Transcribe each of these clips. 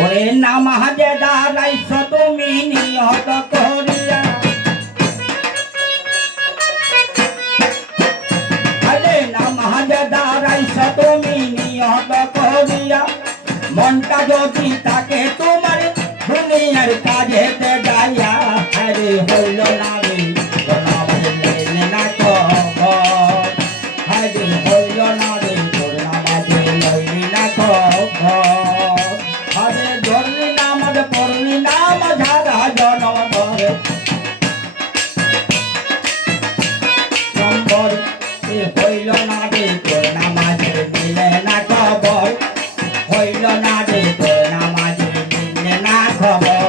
ওরে নামাজে দাঁড়াইছ তুমি নিহত করিয়া, আরে নামাজে দাঁড়াইছ তুমি নিহত করিয়া, মনটা যদি তাকে তোমার দুনিয়ার কাজেতে যাইয়া, আরে হইল না রে নামাজ লইলে না খবর, আরে হইল না রে তোর নামাজ লইলি না খবর, আরে ধরলি নামাজ পড়লি নামাজ হারা জনম ধরে নম্বর, হইল না রে তোর নামাজ মিলে না খবর, হইল না রে তোর নামাজ মিলে না খবর।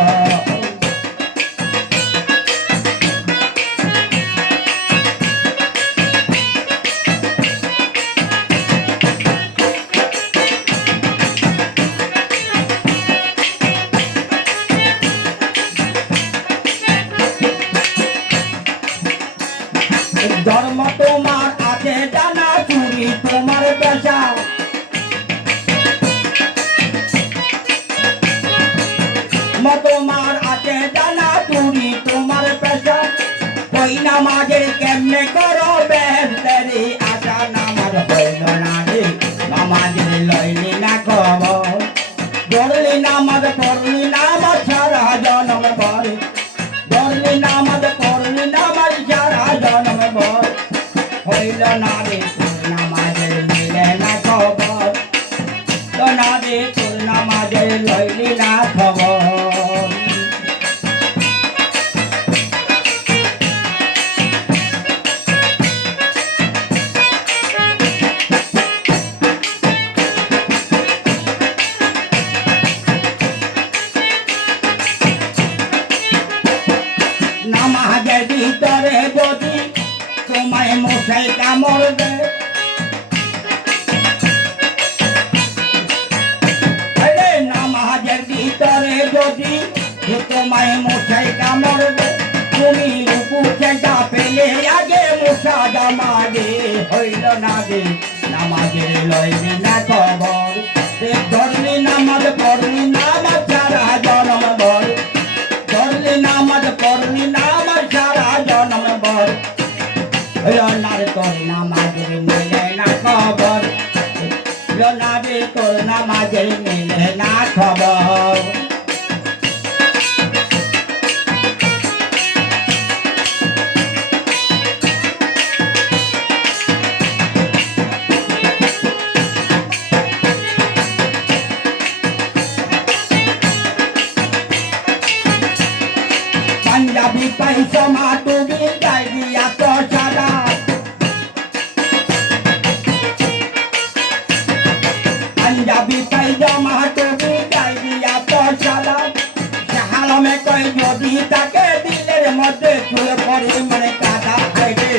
ধর্ম তোমার আছে জানা, চুরি তোমার পেশা, তোমার আছে জানা, চুরি তোমার পেশা, ওই নামাজের কেমনে করো বেহতরি আশা, নামাজ হইল না রে নামাজের লইলি না খবর, ধরলি নামাজ পড়লি নামাজ সারা জনম ভর, ধরলি নামাজ পড়লি নামাজ সারা জনম ভর, হইল না রে তোর নামাজের মিলে না খবর, তো না রে তোর নামাজের লইলি না খবর। নামাজের ভিতরে যদি তোমায় মশাই কামড় দেয়, নামাজের ভিতরে যদি তোমায় মশাই কামড় দেয়, তুমি রূপু চেষ্টা পেলে আগে মশা জামাগে, হইল না রে নামাজের লইলি না খবর, ধরলি নামাজ পড়লি নামাজ সারা জনম ভর, ধরলি নামাজ পড়লি নামাজ সারা জনম ভর, হইল না রে তোর নামাজের মিলে না খবর, হইল না রে তোর নামাজের মিলে না খবর। পাঞ্জাবি পাইজামা তুমি গাই দিয়া তো সাদা, পাঞ্জাবি পাইজামা তুমি গাই দিয়া তো সাদা, হালমে কই যদি তাকে দিলের মধ্যে চুলে পড়ে মানে কাদা, হাইরে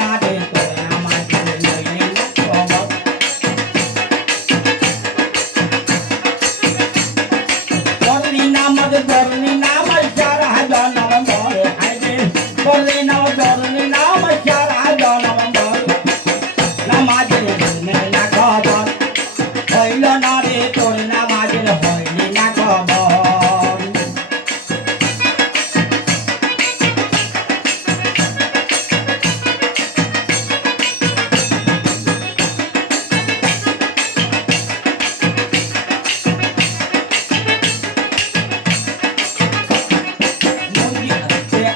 না রে তোর নামাজ লইলি না খবর, পড়লি নামাজ পড়লি নামাজ সারা জনম ভর, হাইরে পড়লি নামাজ পড়লি নামাজ সারা জনম ভর, নামাজের মিলে না খবর, হইল না রে তোর নামাজের হইলি না খবর।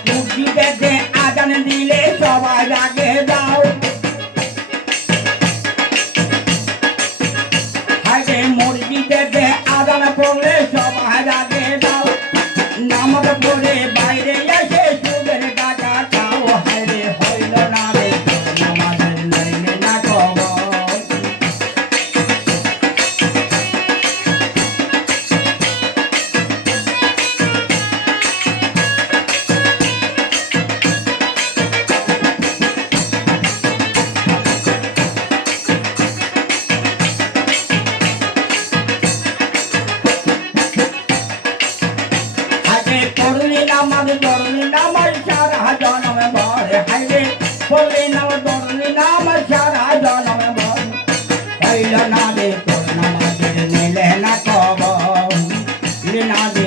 মসজিদে আজান দিলে সবাই আগে যাও, আগে মসজিদে আজান পড়লে সবাই আগে যাও, নামাজ পড়ে বাইরে এসে সুদের টাকা খাও, হায়রে হইল না রে নামাজের লইলে না খবর, পড়লি নামাজ পড়লি নামাজ সারা জনম ভর, হাইরে পড়লি নামাজ পড়লি নামাজ সারা জনম ভর, হইল না রে তোর নামাজের মিলে না খবর, দিবে না দে